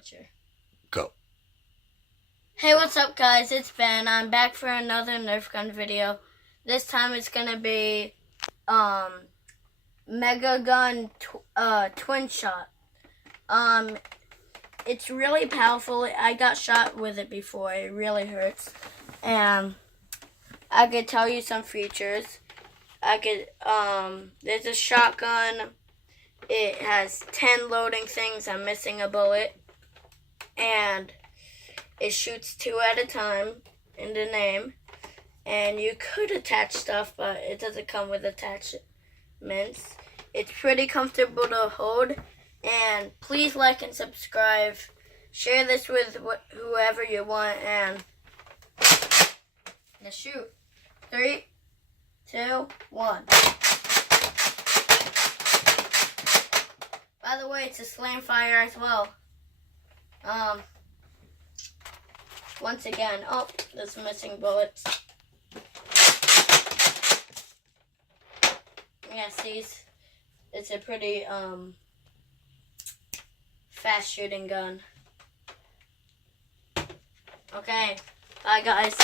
picture. Go. Hey, what's up, guys? It's Ben. I'm back for another Nerf gun video. This time it's gonna be Mega Gun Twin Shot. It's really powerful. I got shot with it before. It really hurts. And I could tell you some features. There's a shotgun. It has 10 loading things. I'm missing a bullet. And it shoots 2 at a time in the name. And you could attach stuff, but it doesn't come with attachments. It's pretty comfortable to hold. And please like and subscribe. Share this with whoever you want. And let's shoot. 3, 2, 1. By the way, it's a slam fire as well. Once again, oh, there's missing bullets. Yeah, see, it's a pretty fast shooting gun. Okay, bye guys.